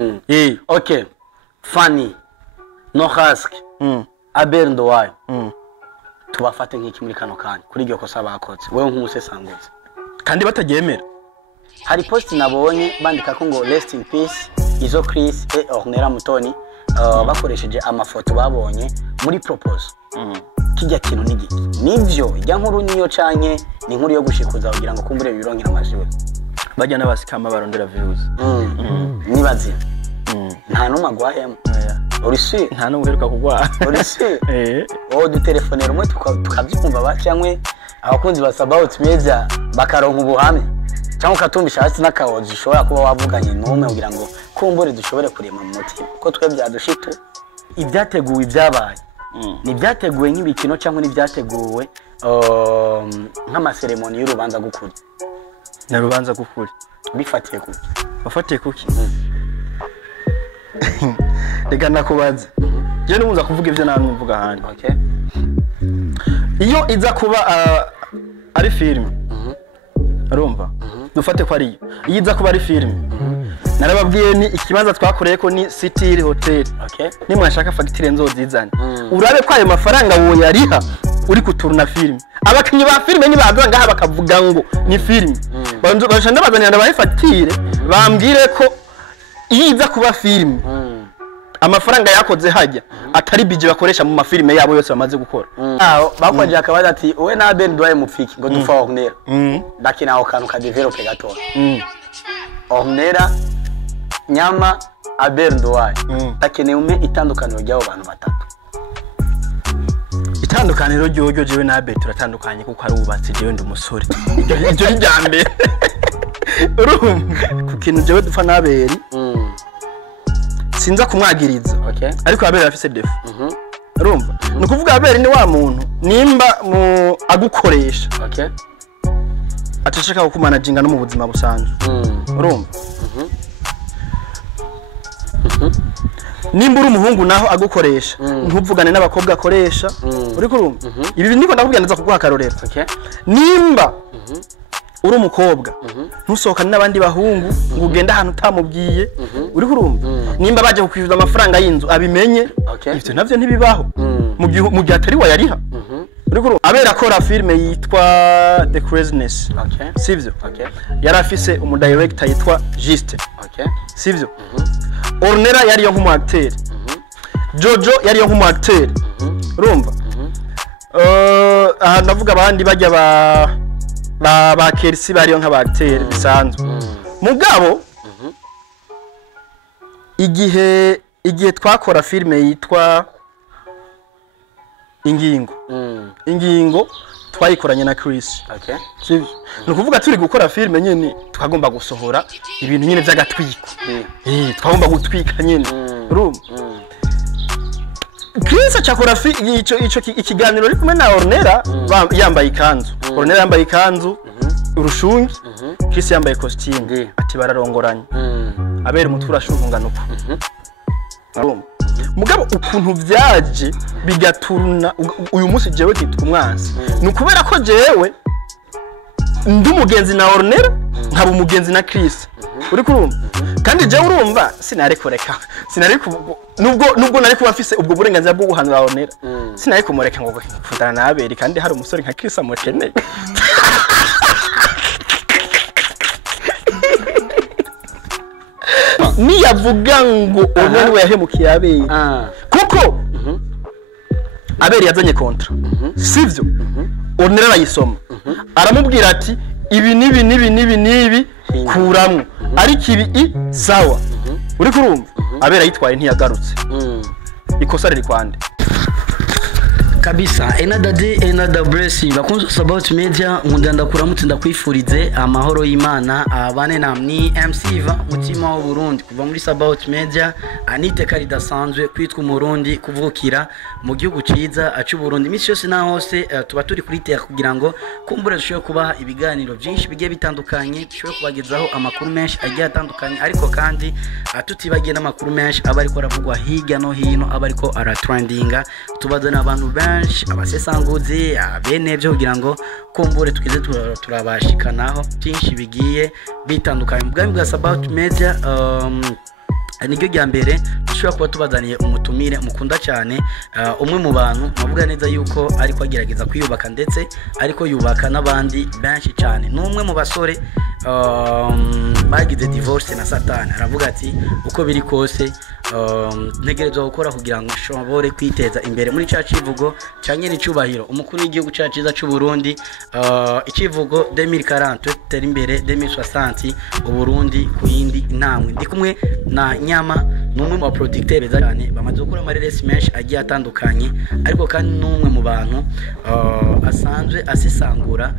Okay. Funny. No Hask. Abel Ndowayo. Tubafate nk'iki muri kano kanya kuri iryo kosa bakoze. Wewe nk'umusesanguzi. Kandi batagemera. Hari post nabonye bandika ko ngo rest in peace Izo Chris et Ornella Mutoni bakoresheje amafoto babonye muri propose. Kijya kintu n'igiki. Nivyo ijya nkuru niyo canke ni nkuru yo gushikuza kugira ngo kumbure bironkira amashuri. Bajya n'abasikama barondera views. Nibazi. Nta numwe agwahemo. Urisi nta numwe uheruka kugwa. Urisi wowe dutelefone rumwe tukabyumva bacyamwe abakunzi basaba utmeza bakaronka ubuhamye cyangwa katumbisha hasi n'akawozi ushobora kuba wavuganye n'umwe kugira ngo kumbure dushobore kurema mu mutima ko twe byadushitu ibyateguwe ibyabaye ni byateguwe nk'ibikino cyangwa ni byateguwe nk'amaseremoni y'urubanza gukuri na rubanza gukuri bifatiye kuki bafatiye kuki reka nakubaza je n'umuza kuvuga ivyo namwe mvuga handi okay iyo iza kuba ari film urumva dufate ko ari iyo iza kuba ari film narababwiye ni ikibanza twakoreye ko ni City Hotel okay ni mwashaka facture nzozizana urabe ko ayo mafaranga wo yariha uri kuturuna film abakinyi ba film ni baza ngaha bakavuga ngo ni film bashanda bazanira ba facture bambwire ko iza kuba film amafaranga yakoze hajya atari bije bakoresha mu mafilme yabo yose bamaze gukora bakwaje akabaza ati we na Ben Dwaye mupfiki ngo dufa Ornella dakina aho kantu ka develop gato Ornella nyama Abel Dwaye takeneye ume itandukaniro ry'abo bantu batatu itandukaniro ryojo jewe na Abel turatandukanye kuko ari ubatse jewe ndi umusore ibyo rijambe ku kintu jewe dufa na Abel sinza kumwagiriza okay ariko Abel afise defu urumva nukuvuga Abel ni wa muntu nimba mu agukoresha okay atashaka kumanajinga no mu buzima busanzwe urumva nimba uri umuhungu naho agukoresha ntuvugane n'abakobwa akoresha uri kurumva ibi niko ndakubwira ndaza kuguha karorero okay nimba uri umukobwa ntusohokane n'abandi bahungu ngo ugende ahantu utamubwiye uri kurumva nimba baje kukwifuza amafaranga y'inzu abimenye ivyo navyo ntibibaho mu gihe atari wa yariha uri kurumva Abel akora filme yitwa The Craziness sivyo yari afise umudirector yitwa Juste sivyo Ornella yari yo nk'umu acteur Jojo yari yo nk'umu acteur urumva ndavuga abandi bajya ba Kersi bari yo nk'aba acteur bisanzwe mugabo igihe twakora filme yitwa Ingingo twayikoranye na Chris sivyo nukuvuga turi gukora filme nyene twagomba gusohora ibintu nyene by'agatwiko twagomba gutwika nyene urumva Chris achakora ikiganiro ari kumwe na Ornella yambaye ikanzu Ornella yambaye ikanzu urushungi Chris yambaye costume ati bararongoranye Abel umutwe urashungungana uko urumva mugabo ukuntu vyaje bigaturuna uyu munsi jewe kitwa umwansi nukubera ko jewe ndi umugenzi na Ornella nkaba umugenzi na Chris uri kurumva kandi jewe urumva sinari nubwo nari kuba mfise ubwo burenganzira bwo guhanura Ornella sinari kumureka ngo kufutana na Abel kandi hari umusore nka Chris amukeneye ni yavuga ngo Ornella we yahemukiye Abel kuko Abel yazanye kontra sivyo Ornella arayisoma aramubwira ati ibi nibi kuramwe ariko ibi sawa uri kurumva Abel yitwaye ntiyagarutse ikosa riri kwande kabisa another day another blessing bakunze about media nkundanda kuramutse ndakwifurize amahoro y'Imana abane namni MC va mutima wa Burundi kuva muri about media anite karidasanzwe kwitwa umurundi kuvukira mu gihugu ciza acu Burundi imisi yose na hose tuba turi kuri terre kugira ngo kumbura dushobore kubaha ibiganiro byinshi bigiye bitandukanye dushobore kubagezaho amakuru menshi agiye atandukanye ariko kandi tutibagiye n'amakuru menshi abariko aravugwa higa no hino abariko ara trendinga tubazana abantu abasesanguzi bene byo kugira ngo kumbure twize turabashikanaho byinshi bigiye bitandukanye mu bwami bwa about media niryo rya mbere dushobora kuba tubazaniye umutumire mukunda cyane umwe mu bantu navuga neza yuko ariko agerageza kwiyubaka ndetse ariko yubaka n'abandi benshi cyane n'umwe mu basore bagize divorce na Satani aravuga ati uko biri kose ntegerezwa gukora kugira ngo nshobore kwiteza imbere muri cya kivugo cyanye n'icubahiro umukuru w'igihugu cyacu cyiza cy'u Burundi ikivugo 2040 tutera imbere 2060 uburundi ku yindi intambwe ndi kumwe na Nyama n'umwe mu producteur beza cyane bamaze gukora amareresi menshi agiye atandukanye ariko kandi n'umwe mu bantu asanzwe asesangura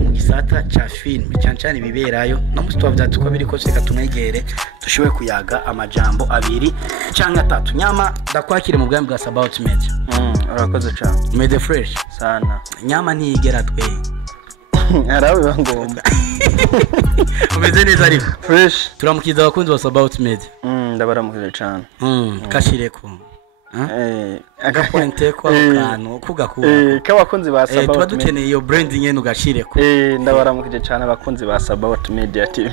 mu gisata cya film cyane biberayo no mustwavya tuko biri kose katumegere dushoboye kuyaga amajambo abiri cyangwa atatu. Nyama ndakwakire mu bwambi bwa About Media. Urakoze cyane. Mede fresh sana. Nyama ntigera twe. Arawe bangomba. Umeze neza ariko. Fresh. Turamukiza abakunzi ba About Media. Ndabaramukije cyane. Kashireko. Agapointe kwa kantu kugakuba. Kabakunzi ba About Media. Tuba dukeneye iyo branding yenu gashireko. Ndabaramukije cyane abakunzi ba About Media TV.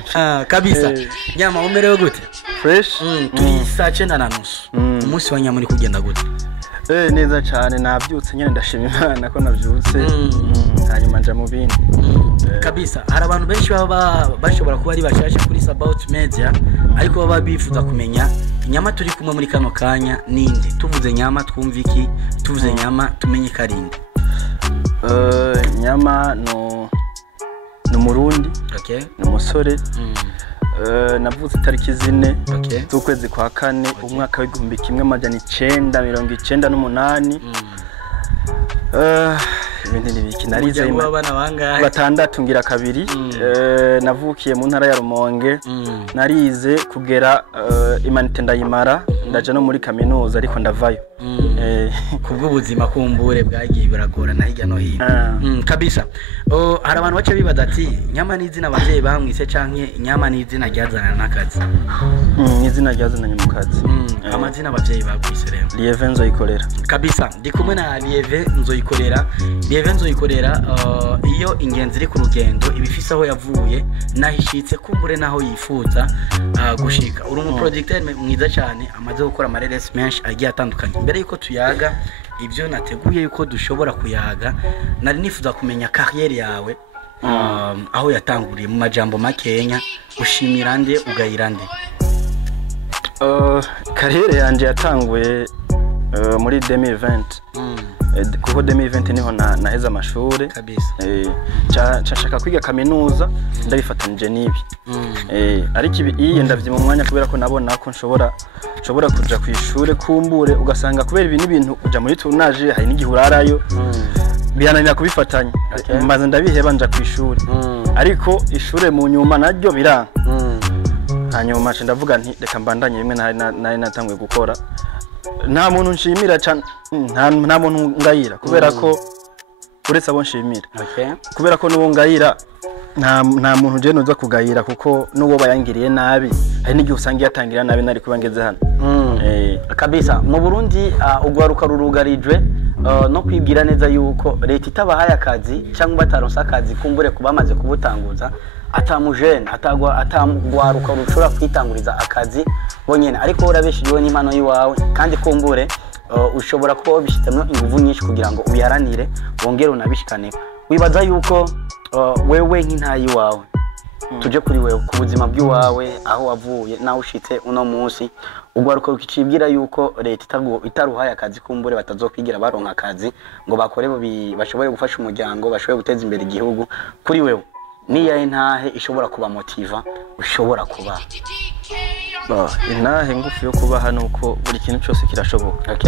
Kabisa. Nyama umerewe gute? Fresh. Turi saa 9:30. Umunsi wa Nyama uri kugenda gute? Neza cyane nabyutse nyine ndashima Imana ko nabyutse. Hanyuma nja mu bindi. Kabisa hari abantu benshi baba bashobora kuba ari bashasha kuri About Media ariko baba bifuza kumenya Nyama turi kumwe muri kano kanya ninde. Tuvuze Nyama twumva iki? Tuvuze Nyama tumenye karinde. Nyama no Murundi. Okay. Ni umusore. Navutse tariki 4 z'ukwezi kwa 4 umwaka w'igihumbi kimwe amajana 998. Ibindi nibiki narize batandatu ngira kabiri. Navukiye mu ntara ya Rumonge. Narize kugera imanite ndayimara ndaje no muri kaminuza ariko ndavayo. Kubwo ubuzima kumbure bwagiye biragorana hirya no hino. Kabisa. Hari abantu bace bibaza ati Nyama n'izina abavyeyi bamwise canke Nyama n'izina ryazana nakazi. N'izina ryazananye mu kazi. Amazina abavyeyi bagwise rero. Lieve Nzoyikorera. Kabisa. Ndi kumwe na Lieve Nzoyikorera. Lieve Nzoyikorera iyo ingenzi iri ku rugendo ibifise aho yavuye nahishitse kumbure naho yifuza gushika. Uri mu producteur mwiza cyane amaze gukora amareresi menshi agiye atandukanye. Mbere yuko tuyaga ibyo nateguye yuko dushobora kuyaga nari nifuza kumenya carrière yawe aho yatanguriye mu majambo makenya ushimira nde ugayira nde. Carrière yanje yatanguye muri 2020. Kuko 2020 niho naheza amashuri kabisa. Nshaka kwiga kaminuza ndabifatanije nibi. Ariko ibi ndavye mu mwanya kubera ko nabona ko nshobora kuja ku ishure kumbure ugasanga kubera ibi n'ibintu uja muri tournage hari n'igihurarayo bihananya kubifatanya. Maze ndabiheba nja ku ishure ariko ishure mu nyuma naryo biranga. Hanyuma ndavuga nti reka mbandanye bimwe nari natanguye gukora. Nta muntu nshimira cyane nta muntu ngayira kubera ko uretse abo nshimira. Kubera ko nuwo ngayira nta muntu je noza kugayira kuko nuwo bayangiriye nabi hari n'igihe usanga yatangira nabi nari kubangeze hano. Kabisa mu Burundi ugwaruka rurugarijwe no kwibwira neza yuko leta itabahaye akazi cyangwa bataronsa akazi kumbure kubamaze kubutanguza atamujene atagwaruka rushobora kwitanguriza akazi bonyene ariko urabeshiwe n'impano yiwawe kandi kumbure ushobora kuba bishitemo inguvu nyinshi kugira ngo ubiharanire wongere unabishikane. Wibaza yuko wewe nk'intayi wawe tuje kuri wewe ku buzima bw'iwawe aho wavuye naho ushitse uno munsi ugwaruka ukicibwira yuko leta itaruhaye akazi kumbure batazokwigira baronka akazi ngo bakore bashobore gufasha umuryango bashobore guteza imbere igihugu kuri wewe niya ntahe ishobora kuba motiva ushobora kuba intahe ngufi yo kuba hano uko buri kintu cyose kirashoboka.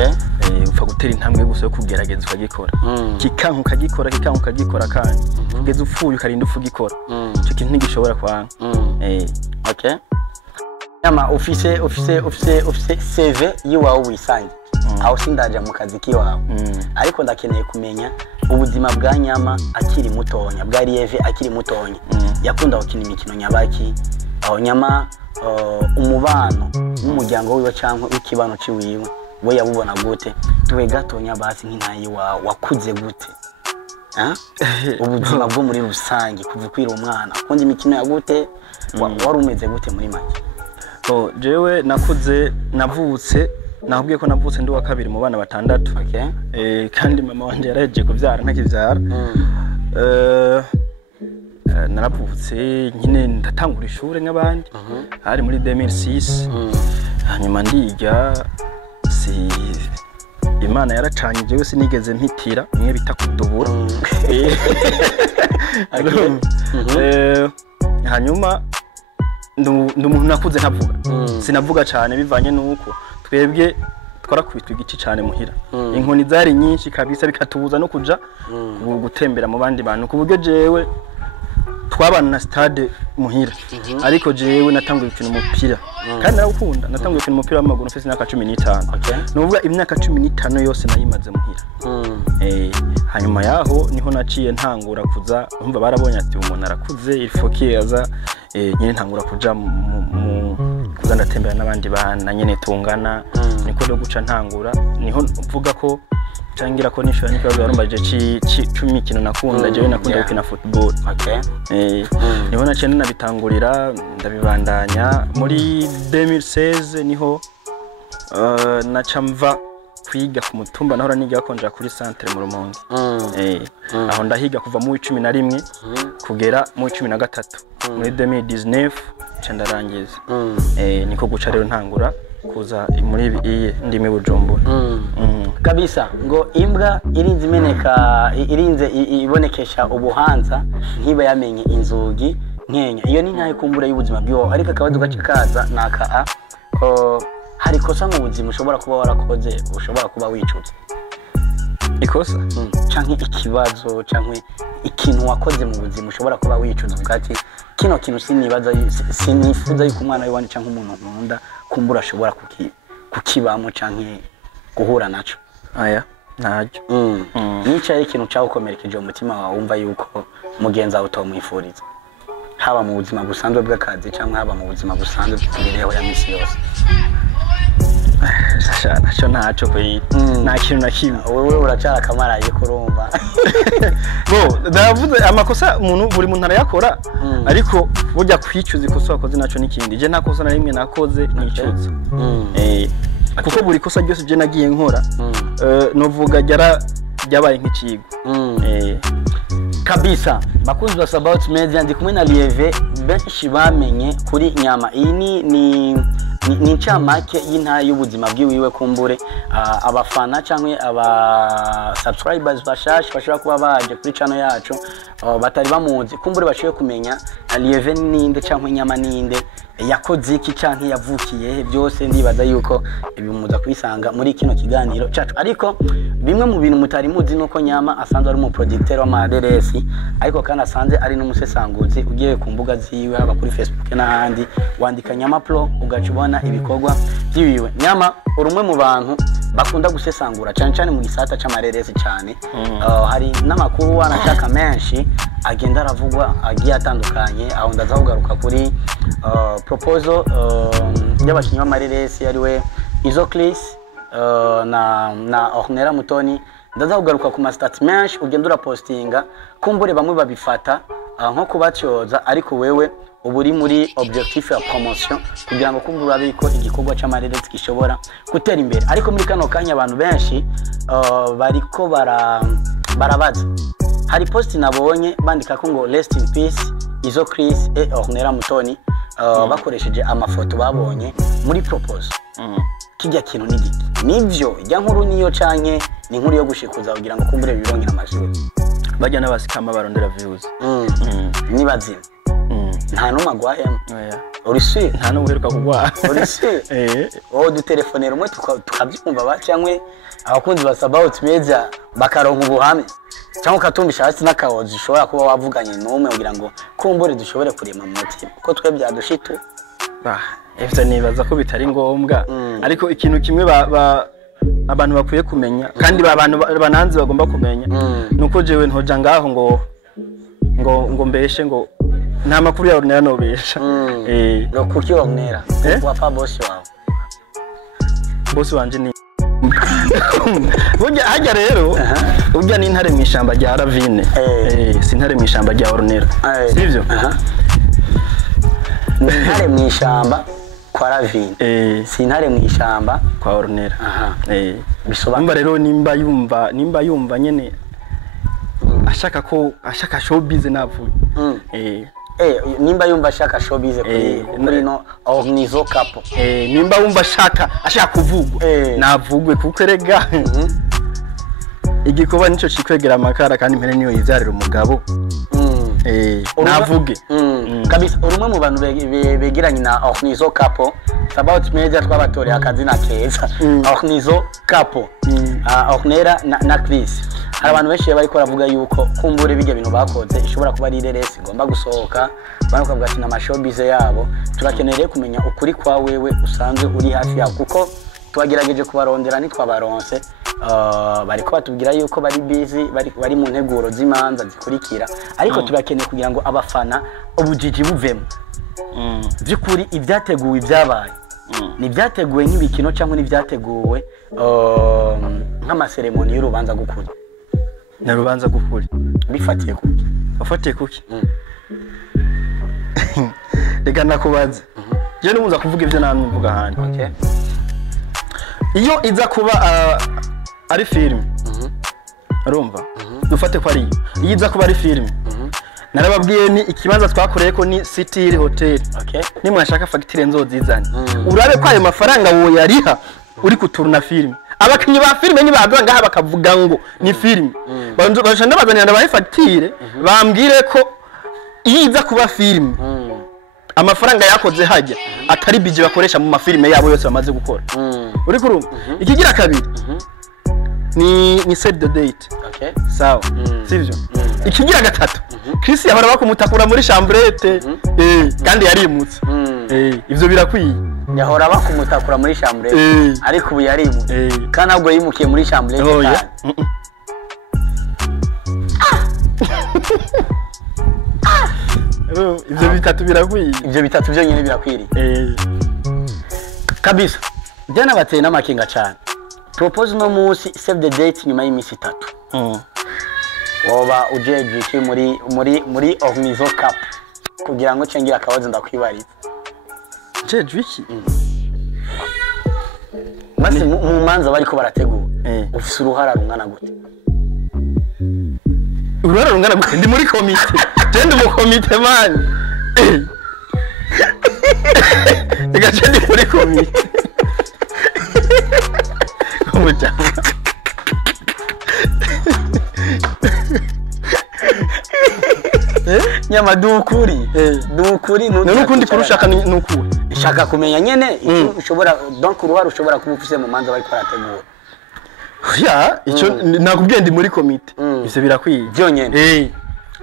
Upfa gutera intambwe gusa yo kugerageza ukagikora kikanka ukagikora kandi ugeze upfuye ukarinda ufugikora cyo kintu ntigishobora kwanga. Nyama ufise CV yiwawe wisange aho sindaje mu kazi kiwawe ariko ndakeneye kumenya ubuzima bwa Nyama akiri mutonya bwa Lieve akiri mutonya yakunda gukina imikino nyabaki aho Nyama umubano n'umuryango wiwe cyangwa ikibano ciwiwe we yabubona gute tuwe gatonya basi nk'intayi wawe wakuze gute ubuzima bwo muri rusange kuva kwira umwana kundi imikino ya gute wari umeze gute muri make. Oh, jewe nakuze navutse nakubwiye ko navutse ndi wa kabiri mu bana batandatu. Kandi mama wanje yaraje kuvyara ntakivyara. Naravutse nyine ndatangura ishure nk'abandi. Hari muri 2006. Hanyuma ndiga Imana yaracanye jewe sinigeze mpitira imwe bita kudubura. Hanyuma ndumuntu nakuze ntavuga. Sinavuga cyane bivanye nuko twebwe twarakubitwa igici cyane muhira. Inkoni zari nyinshi kabisa bikatubuza no kuja gutembera mu bandi bantu kuburyo jewe twabana na stade muhira. Ariko jewe natanguye gukina umupira. Kandi narawukunda natanguye gukina umupira w'amaguru mfite imyaka 15. Nuvuga imyaka 15 yose nayimaze muhira. Hanyuma yaho niho naciye ntangura kuza umva barabonye ati umuntu arakuze ifokiye aza nyine ntangura kuja kuza ndatembera n'abandi bana nyine tungana niko no guca ntangura niho mvuga ko cangira ko nishobora n'ikibazo yarumbaje c'imikino nakunda jewe nakunda gukina football. Niho naciye nabitangurira ndabibandanya muri 2016 niho naca mva kwiga ku mutumba nahora niga konja kuri centre mu Rumonge. Aho ndahiga kuva mu 11 kugera mu 13 muri 2019 candarangiza. Niko guca rero ntangura kuza muri iyi ndimi Bujumbura. Kabisa ngo imbwa irinze imeneka irinze ibonekesha ubuhanza ntiba yamenye inzugi nkenya. Iyo ni ntaye kumbura y'ubuzima bwiwo ariko akabazo gace kaza naka hari kosa mu buzima ushobora kuba warakoze ushobora kuba wicuza. Ikosa canke ikibazo canke ikintu wakoze mu buzima ushobora kuba wicuza ubwati kino kintu sinibaza sinifuza yuko umwana w'abandi canke umuntu nkunda kumbura ashobora kukibamo canke guhura naco. Aya najyo. Nicaye ikintu cyagukomerekeje umutima wawe wumva yuko mugenza wawe utomwifuriza haba mu buzima busanzwe bw'akazi cyangwa haba mu buzima busanzwe bw'imibereho ya misi yose. Sashana cyo ntaco kuri nta kintu na kimwe. Wewe uracara kamaraye kurumva. Ndavuze amakosa umuntu buri muntu arayakora ariko burya kwicuza ikosa wakoze naco nikindi. Je nta kosa na rimwe nakoze nicuza. Kuko buri kosa ryose je nagiye nkora novuga ryabaye nk'ikigo. Kabisa bakunzi ba About Media ndi kumwe na Lieve benshi bamenye kuri Nyama. Iyi ni ncamake y'inta y'ubuzima bwiwiwe kumbure abafana cyangwa aba subscribers bashasha bashobora kuba baje kuri channel yacu batari bamuzi kumbure bashoye kumenya Lieve ninde cyangwa Nyama ninde yakoze iki cyangwa yavukiye byose ndibaza yuko ibimuza kwisanga muri kino kiganiro cyacu. Ariko bimwe mu bintu mutari muzi nuko Nyama asanzwe ari mu projecteur w'amaderesi ariko kandi asanze ari n'umusesanguzi ugiye ku mbuga ziwe haba kuri Facebook n'ahandi wandika Nyama Pro ugacubona ibikorwa byiwiwe. Nyama urumwe mu bantu bakunda gusesangura cyane cyane mu gisata c'amareresi cyane. Hari n'amakuru wanashaka menshi agenda aravugwa agiye atandukanye aho ndaza kugaruka kuri proposal y'abakinyi b'amareresi yariwe Isoclis na ORNELLA MUTONI. Ndaza kugaruka ku stats menshi ugenda urapostinga kumbure bamwe babifata nko kubatyoza ariko wewe uburi muri objectif ya promotion kugira ngo kumbura abiko igikorwa c'amareresi gishobora gutera imbere. Ariko muri kano kanya abantu benshi bariko barabaza hari post nabonye bandika ko ngo rest in peace Isoclis et ORNELLA MUTONI bakoresheje amafoto babonye muri proposal. Kijya kintu n'igiki nivyo ijya nkuru niyo canke ni nkuru yo gushikuza kugira ngo kumbure birongera amashuri bajya n'abasikama barondera views. Nibazi nta numwe agwayemo. Urisi nta numwe uheruka kugwa. Urisi du telefonera umwe tukabyumva bacyangwe abakunzi ba About Media bakaronka ubuhamye cyangwa katumbisha hasi n'akawozi ushobora kuba wavuganye n'umwe kugira ngo kumbure dushobore kurema mu mutima ko twe byadushitu. Efte nibaza ko bitari ngombwa ariko ikintu kimwe abantu bakwiye kumenya kandi abantu bananze bagomba kumenya nuko jewe ntoja ngaho ngo mbeshe ngo nta makuru ya ORNELLA nobesha. No kuki ORNELLA wapfa boss wawe. Boss wanje ni burya hajya rero burya ni intare mu ishamba rya Ravine. Si intare mu ishamba rya ORNELLA sivyo. Intare mu ishamba kwa Ravine sintare mu ishamba kwa Ornella. Aha. Bisobanura rero nimba yumva nyene ashaka showbiz navuye. Nimba yumva ashaka showbiz kuri no organizo capo. Nimba yumva ashaka kuvugwa navugwe kuko erega igikoba nico cikwegera amakara kandi impene niyo yivyarira umugabo. Navuge kabisa urumwe mu bantu begeranye na organizo capo about media twabatoreye akazina keza organizo capo Ornella na Chris. Hari abantu benshi bari ko ravuga yuko kumbure bijya bintu bakoze ishobora kuba ari reresi igomba gusohoka banavuga ati na showbiz yabo turakeneye kumenya ukuri kwa wewe usanzwe uri hafi yabo kuko twagerageje kubarondera nitwabaronse bariko batubwira yuko bari busy bari mu nteguro z'imanza zikurikira ariko turakeneye kugira ngo abafana ubujiji buvemo byukuri ibyateguwe ibyabaye ni byateguwe nk'ibikino cyangwa ni byateguwe nk'amaseremoni y'urubanza gukuri na rubanza gukuri bifatiye kuki afatiye kuki reka nakubaza je numuza kuvuga ivyo namwe mvuga handi iyo iza kuba ari film urumva dufate ko ari iyo iza kuba ari film narababwiye ni ikibanza twakoreye ko ni City Hotel ni mwashaka facture nzozizana urabe ko ayo mafaranga wo yariha uri kuturuna film abakinyi ba filime ni baduha ngaha bakavuga ngo ni filime bashanda bazanira ba facture bambwire ko iza kuba filime amafaranga yakoze hajya atari bije bakoresha mu mafilime yabo yose bamaze gukora uri kurumva ikigira kabiri ni set the date sawa sivyo ikigira gatatu Chris yahora bakumutakura muri chambrette kandi yarimutse ivyo birakwiye yahora bakumutakura muri chambrette ariko ubu yarimutse kandi ntabwo yimukiye muri chambrette ivyo bitatu birakwiye ivyo bitatu byo nyine birakwiriye kabisa jana bateye n'amakinga cyane propose no musi save the date nyuma y'imisi 3 oba ujeje iki muri organizo cap kugira ngo cengira akabazo ndakwibariza jeje iki basi mu manza bariko barategura ufise uruhara rungana gute uruhara rungana gute ndi muri komite je mu komite man ega je ndi muri komite umujama nyama dukuri nukundi kurushaka nukuri ishaka kumenya nyene ushobora donc uruhara ushobora kubufise mu manza bari parategura ya ico nakubwiye ndi muri komite ivyo birakwiye byonyene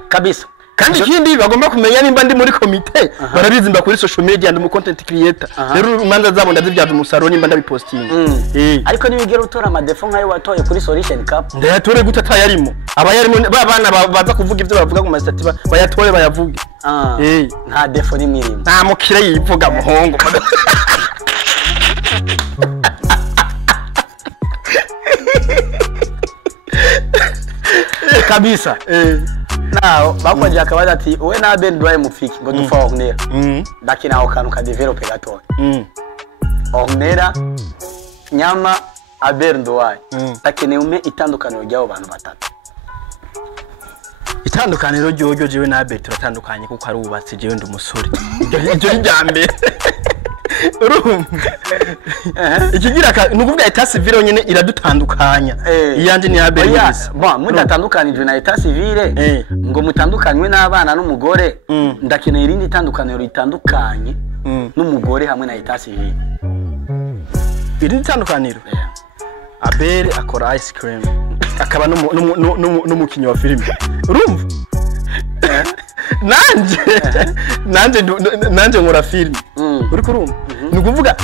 kabisa kandi ikindi bagomba kumenya nimba ndi muri komite barabizi mba kuri social media ndi mu content creator rero imanza zabo ndazibyaza umusaruro nimba ndabipostinga ariko nibigera utora amadefo nkayo watoye kuri solution cup ndayatore gute atayarimo abayarimo babana baza kuvuga ivyo bavuga ku masitati bayatore bayavuge nta defo nimwirimo nta mukire yivuga muhongo kabisa nao bakwaje akabaza ati we na Ben Dwaye mufiki ngo dufa Ornella dakina aho kantu ka developer gatoya Ornella nyama Aber Dwaye takene ume itandukaniro ry'abo bantu batatu itandukaniro ryojo jewe na Aber turatandukanye kuko ari ubatse jewe ndi umusore iryo ryambere ikigira nukuvuga etat civile nyene iradutandukanya iyanje ni Aber yes bon mudatandukanije na etat civile ngo mutandukanywe n'abana n'umugore ndakeneye irindi tandukaniro ritandukanye n'umugore hamwe na etat civile irindi tandukaniro Aber akora ice cream akaba n'umukinyi wa filime urumva nanje nkora filime uri kurumva nukuvuga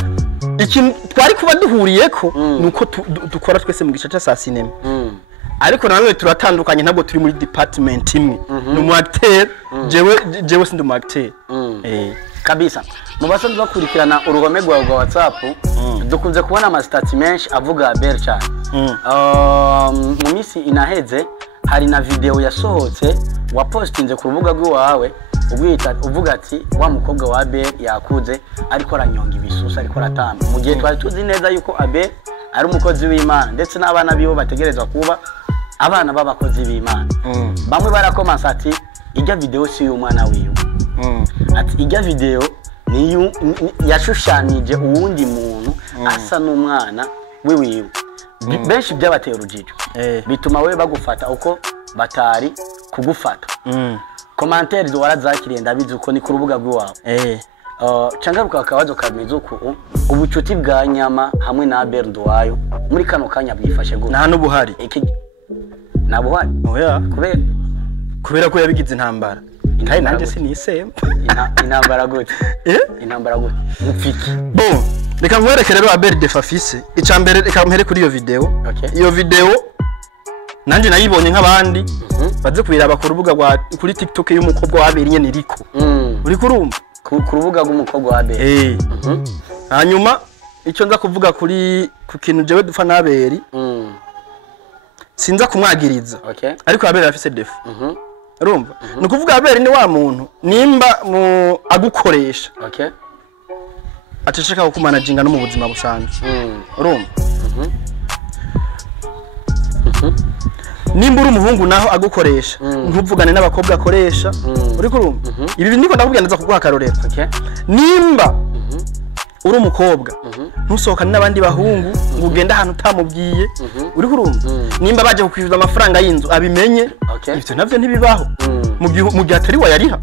ikintu twari kuba duhuriyeko nuko dukora twese mu gice cya cinema ariko nanone turatandukanye ntabwo turi muri department imwe numu acteur jewe sindi mu acteur kabisa mu basanzwe bakurikirana uruhome rwa WhatsApp dukunze kubona ama stats menshi avuga Aber cyane mu misi inaheze hari na video yasohotse wapostinze ku rubuga rwawe ubwita uvuga ati wa mukobwa wa Abel yakuze ariko aranyonga ibisusa ariko aratamba mu gihe twari tuzi neza yuko Abel ari umukozi w'Imana ndetse n'abana bibo bategerezwa kuba abana b'abakozi b'Imana. Bamwe barakomansa ati ijya video si y'umwana wiwe. Ati ijya video ni yashushanije uwundi muntu asa n'umwana wiwe. Benshi byabateye urujijo. Bituma we bagufata uko batari kugufata. Commentaires warazakiriye ndabizi uko ni ku rubuga rw'iwawe. Cangaruka akabazo kameze uko ubucuti bwa nyama hamwe na Abel Nduwayo muri kano kanya bwifashe gute? Nta n'ubuhari. Nta buhari? Oya. Kubera ko yabigize intambara. Kandi nanje sinisemba. Intambara gute? Intambara gute? Mupfiki. Bon, reka nkwereke rero Abel Defafise. Icambere reka mpere kuri iyo video. Iyo video nanje nayibonye nk'abandi baze kubiraba ku rubuga kuri TikTok y'umukobwa wa Abel nyene iriko. Uri kurumva? Ku rubuga rw'umukobwa wa Abel. Hanyuma icyo nza kuvuga kuri ku kintu jewe dufa na Abel. Sinza kumwagiriza. Ariko Abel afise defu. Urumva? Nukuvuga Abel ni wa muntu nimba mu agukoresha. Atashaka kukumanaginga no mu buzima busanzwe. Urumva? Nimba uri umuhungu naho agukoresha ntuvugane n'abakobwa akoresha. Uri kurumva? Ibi niko ndakubwira ndaza kuguha karorero. Nimba uri umukobwa ntusohokane n'abandi bahungu ngo ugenda ahantu utamubwiye. Uri kurumva? Nimba baje kukwifuza amafaranga y'inzu abimenye. Ivyo navyo ntibibaho mu gihe atari wayariha.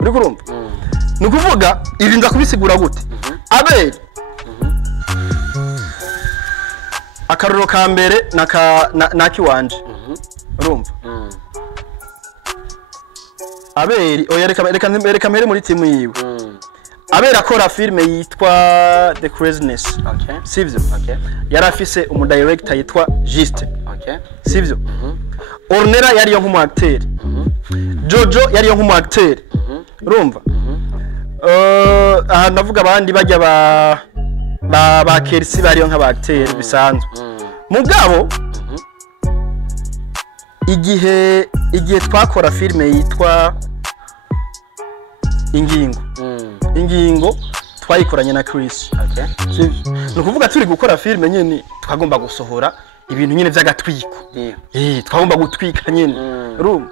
Uri kurumva? Nukuvuga ibi nza kubisigura gute? Abel akaroro ka mbere naki wanje. Urumva? Abel oya reka mbere muri timu yiwe. Abel akora filme yitwa The Craziness. Sivyo? Yari afise umudirector yitwa Juste. Sivyo? ORNELLA yari yo nk'umu acteur. Jojo yari yo nk'umu acteur. Urumva? Aha ndavuga abandi bajya ba Kersi bari yo nk'aba acteur bisanzwe. Mugabo igihe twakora filme yitwa Ingingo twayikoranye na Chris. Nukuvuga turi gukora filme nyene twagomba gusohora ibintu nyene by'agatwiko. Twagomba gutwika nyene. Urumva?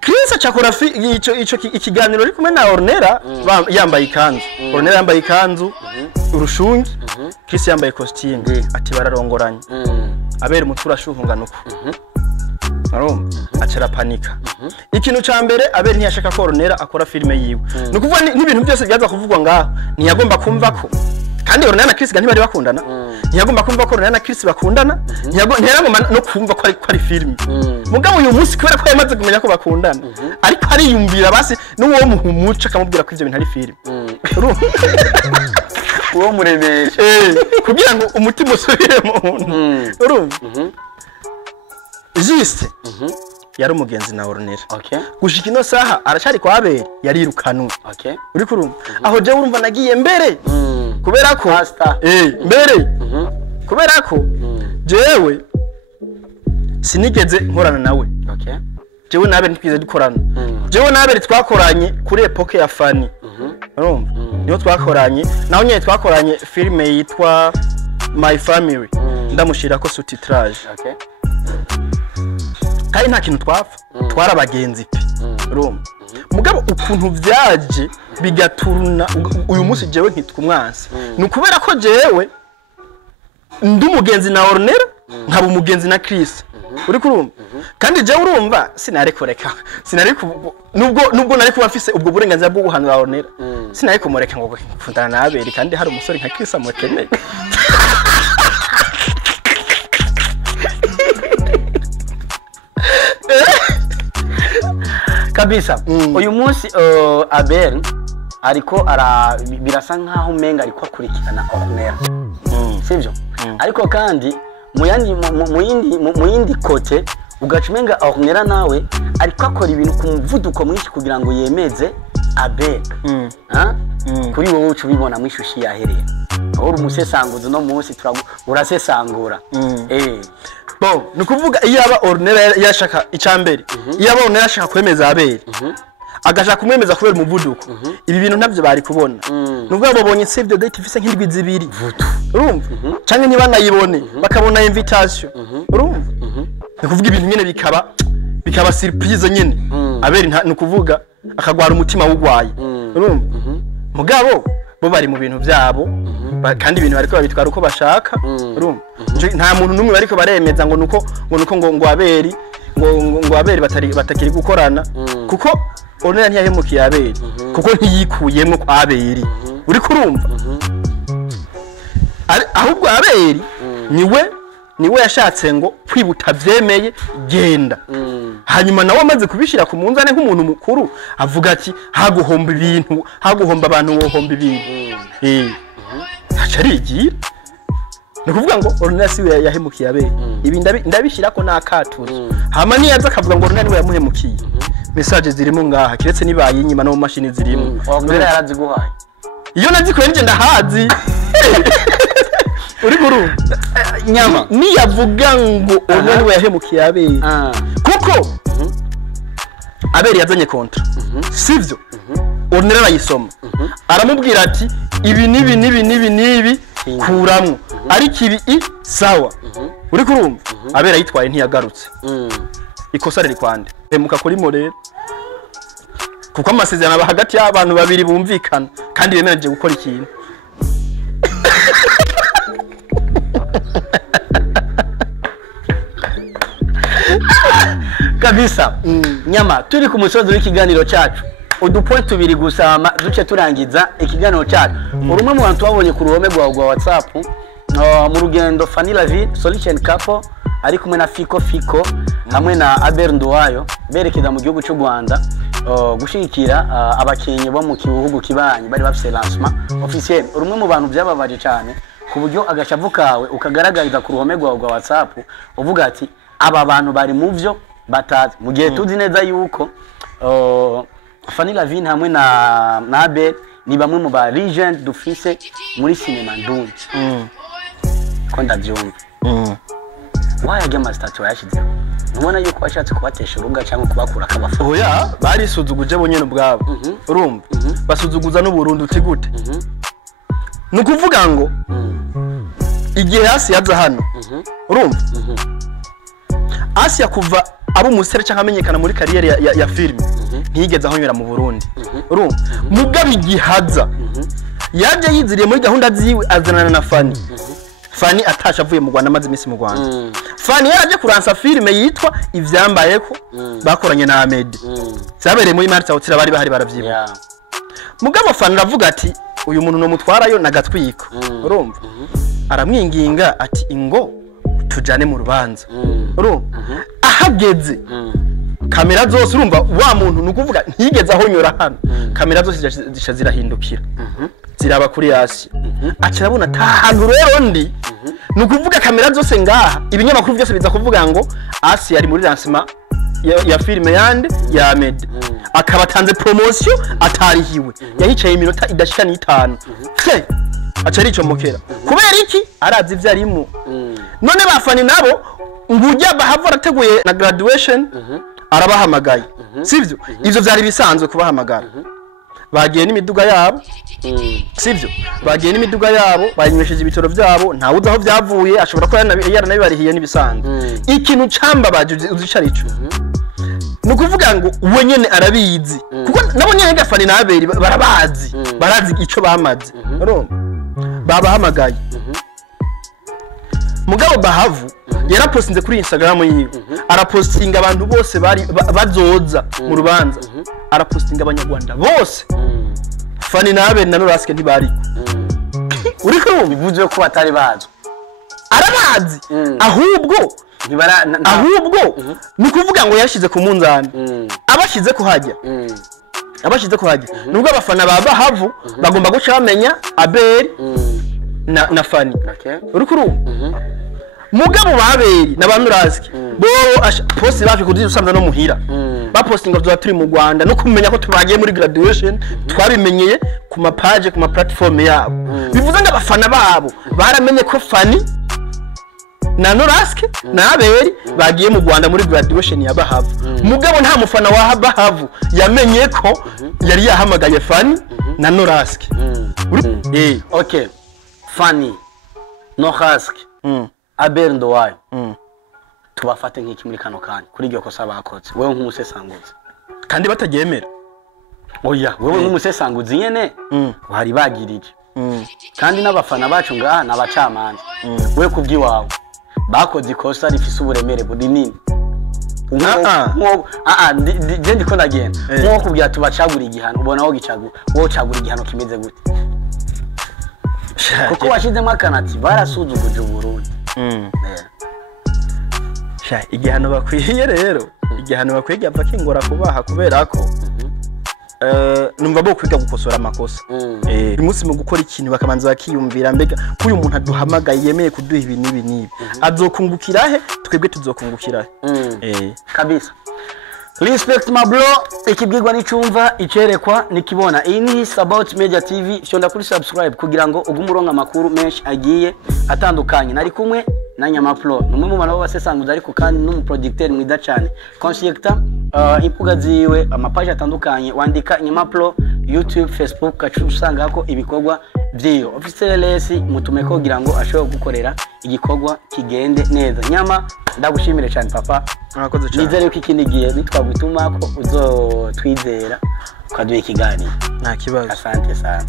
Chris acakora ico ikiganiro ari kumwe na ORNELLA yambaye ikanzu. ORNELLA yambaye ikanzu urushungi. Chris yambaye costume ati bararongoranye. Abel mutura shuhungana uko. Arumva? Acara panika. Ikintu ca mbere Abel ntiyashaka ko ORNELLA akora filme yiwe. Nukuvuga n'ibintu byose byaza kuvugwa ngaho ntiyagomba kumva ko kandi ORNELLA na Chris ntibari bakundana. Ntiyagomba kumva ko ORNELLA na Chris bakundana. Ntiyagomba no kumva ko ari filme. Mugabo uyu munsi kubera ko yamaze kumenya ko bakundana ariko ariyumvira basi n'uwo muhumuca akamubwira ko ivyo bintu ari filme. Uwo murebeje kugira ngo umutima usubire mu muntu. Urumva? Juste yari umugenzi na ORNELLA. Gushika ino saha aracari kwa Abel yarirukanwe. Uri kurumva? Aho je urumva nagiye mbere kubera ko mbere kubera ko jewe sinigeze nkorana nawe. Jewe na Abel ntwize dukorana. Jewe na Abel twakoranye kuri epoke ya Fanny. Urumva? Niyo twakoranye naho nyene twakoranye filme yitwa My Family. Ndamushira ko sous-titrage. Kandi nta kintu twapfa twarabagenzi pe. Urumva? Mugabo ukuntu vyaje bigaturuna uyu munsi jewe nkitwa umwansi. Nukubera ko jewe ndi umugenzi na ORNELLA nkaba umugenzi na Chris. Uri kurumva? Kandi jewe urumva sinarekoreka. Nubwo nari kuba mfise ubwo burenganzira bwo guhanura ORNELLA. Sinari kumureka ngo gukundana na Abel kandi hari umusore nka Chris amukeneye. Kabisa. Uyu munsi Abel ariko birasa nkaho menga ariko akurikirana ORNELLA. Sivyo? Ariko kandi mu yindi kote ugacumenga ORNELLA nawe ariko akora ibintu ku muvuduko mwinshi kugira ngo yemeze Abel. Kuri wowe ucu bibona mwishushi yahereye. Aho umusesanguzo no munsi urasesangura. Bon, nukuvuga iyo aba Ornella yashaka icambere. Iyo aba Ornella yashaka kwemeza Abeli. Agashaka kumwemeza kubera umuvuduko. Ibi bintu ntabyo bari kubona. Nubwo babonye save the date ifise nk'indwi zibiri. Urumva? Canke ntibanayibone bakabona invitation. Urumva? Nukuvuga ibintu nyene bikaba surprise nyene. Abeli nukuvuga akagwara umutima wugwaye. Urumva? Mugabo bo bari mu bintu byabo kandi ibintu bariko babitwara uko bashaka. Urumva? Nta muntu numwe bariko baremeza ngo nuko Abeli ngo Abeli batakiri gukorana kuko Ornella ntiyahemukiye Abeli kuko ntiyikuyemo kwa Abeli. Uri kurumva? Ahubwo Abeli niwe yashatse ngo kwibuta vyemeye genda. Hanyuma nawe amaze kubishira ku munzane nk'umuntu mukuru avuga ati haguhomba ibintu haguhomba abantu wohomba ibintu. Hacarigira nukuvuga ngo Ornella siwe yahemukiye Abeli. Ibi ndabishirako nakatuzo. Hama niyaza akavuga ngo Ornella niwe yamuhemukiye. Message zirimo ngaha kiretse nibaye inyuma no mu mashini zirimo. Ornella yarazi guhaye. Iyo nazikuye nje ndahazi. Uri guru nyama niyavuga ngo Ornella niwe yahemukiye Abeli. Kuko Abeli yazanye kontra. Sivyo? Ornella ayisoma. Aramubwira ati ibi nibi kuramwo. Ariko ibi sawa. Uri kurumva? Abeli ayitwaye ntiyagarutse. Ikosa riri kwande. Hemuka kuri morero. Kuko amasezerano aba hagati y'abantu babiri bumvikana kandi bemereje gukora ikintu. Kabisa. Nyama turi ku musozo w'ikiganiro cyacu. Udupoint tubiri gusama duce turangiza ikiganiro cyacu. Urumwe mu bantu babonye ku ruhome rwa WhatsApp mu rugendo Fanny Laville Solution Couple ari kumwe na Fiko hamwe na Albert Nduwayo berekeza mu gihugu cy'u Rwanda gushikira abakenye bo mu kibuhugu kibanye bari bafise lancement officiel. Urumwe mu bantu byababaje cyane ku buryo agashavu kawe ukagaragariza ku ruhome rwa WhatsApp uvuga ati aba bantu bari mu byo batazi mu gihe tuzi neza yuko Fanny Laville hamwe na Abel ni bamwe mu ba legend dufise muri cinema ndundi. Ko ndabyumva. Wayajya master yashize. Nubona yuko washatse kubatesha uruga cyangwa kubakura kabafa. Oya bari suzuguje bo nyene ubwabo. Urumva? Basuzuguza no Burundi uti gute? Nukuvuga ngo igihe hasi yaza hano. Urumva? Asia kuva abo umusere cyangwa amenyekana muri kariyeri ya filime ntiyigeze ahonyera mu Burundi. Urumva? Mugabe igihaza yaje yiziriye muri gahunda ziwe azanana na Fanny atasha avuye mu Rwanda maze imisi mu Rwanda. Fanny yaje kuransa filime yitwa Ivyambayeko bakoranye na Ahmed. Zabereye muri March Hotel bari bahari baravyibuka. Mugabo Fanny aravuga ati uyu muntu no mutwarayo nagatwiko. Urumva? Aramwinginga ati ingo tujane mu rubanza. Urumva? Ahageze kamera zose urumva wa muntu nukuvuga ntigeze ahonyora hano. Kamera zose zisha zirahindukira. Ziraba kuri Asia. Akirabona tahantu rero ndi nukuvuga kamera zose ngaha ibinyamakuru byose biza kuvuga ngo Asia ari muri lancement ya filime yande ya Ahmed. Akabatanze promotion atarihiwe. Yahicaye iminota idashika n'itanu. Acari ico mokera. Kubera iki? Arazi ivyo arimo. None bafani nabo ngujya bahava rateguye na graduation arabahamagaye. Sivyo? Ivyo byari bisanzwe kubahamagara. Bagiye n'imiduga yabo. Sivyo? Bagiye n'imiduga yabo, bayinywesheje ibitoro byabo, nta uzi aho byavuye, ashobora ko yaranabibarihiye n'ibisanzwe. Ikintu camba baje uzicarico. Nukuvuga ngo uwe nyene arabizi. Kuko nabo nyene gafani na Abeli barabazi. Barazi ico bamaze. Urumva? Babahamagaye. Mugabo Bahavu yarapostinze kuri Instagram yiwe. Arapostinga abantu bose bari bazoza mu rubanza. Arapostinga abanyarwanda bose. Fanny na Abel na Noraske ntibari. Uri ko bivuze ko batari bazo. Arabazi. Ahubwo nukuvuga ngo yashize ku munzani. Abashize kuhajya. Nubwo abafana ba Bahavu bagomba guca bamenya Abel na Fanny. Uri kuru? Mugabo baberi n'abantu raziki bo post bafi kuzi usamza no muhira bapostinga byo turi mu Rwanda no kumenya ko tubagiye muri graduation twabimenyeye ku ma page ku ma platform yabo bivuze ngo abafana babo baramenye ko Fanny na Noraske na Abeli bagiye mu Rwanda muri graduation ya Bahavu mugabo nta mufana wa Bahavu yamenye ko yari yahamagaye Fani na Noraske okay Fani Noraske Abeli Ndowayo tubafate nk'iki muri kano kanya kuri iryo kosa bakoze wewe nk'umusesanguzi kandi batagemera oya wewe nk'umusesanguzi nyene wari bagirije kandi n'abafana bacu ngaha n'abacamanza we kubwiwawe bakoze ikosa rifise uburemere bunini je ndiko nagenda nko kubwira tubacagura igihano ubona aho cagura igihano kimeze gute kuko washizemo akanati barasuzuguje Burundi igihano bakwiye rero igihano bakwiye yapfa kingora kubaha kubera ko numva bo kwiga gukosora amakosa umunsi mu gukora ikintu bakamanza bakiyumvira mbega kuyu muntu aduhamagaye yemeye kuduha ibi nibi azokungukira he twebwe tuzokungukira he kabisa respect my bro ikibwirwa n'icumva icerekwa nikibona iyi ni About Media TV shonda kuri subscribe kugira ngo ugumuronka makuru menshi agiye atandukanye nari kumwe na Nyama Pro numwe mu bana basesanguza ariko kandi n'umuproducteur mwida cyane consultant impuga ziwe amapage atandukanye wandika Nyama Pro YouTube Facebook kacu usanga ko ibikorwa byiyo officials mutumeko kugira ngo ashobore gukorera igikorwa kigende neza Nyama ndagushimire cyane papa murakoze cyane nizere ko ikindi gihe bitwagutuma ko uzotwizera ukaduha ikiganiro nta kibazo asante sana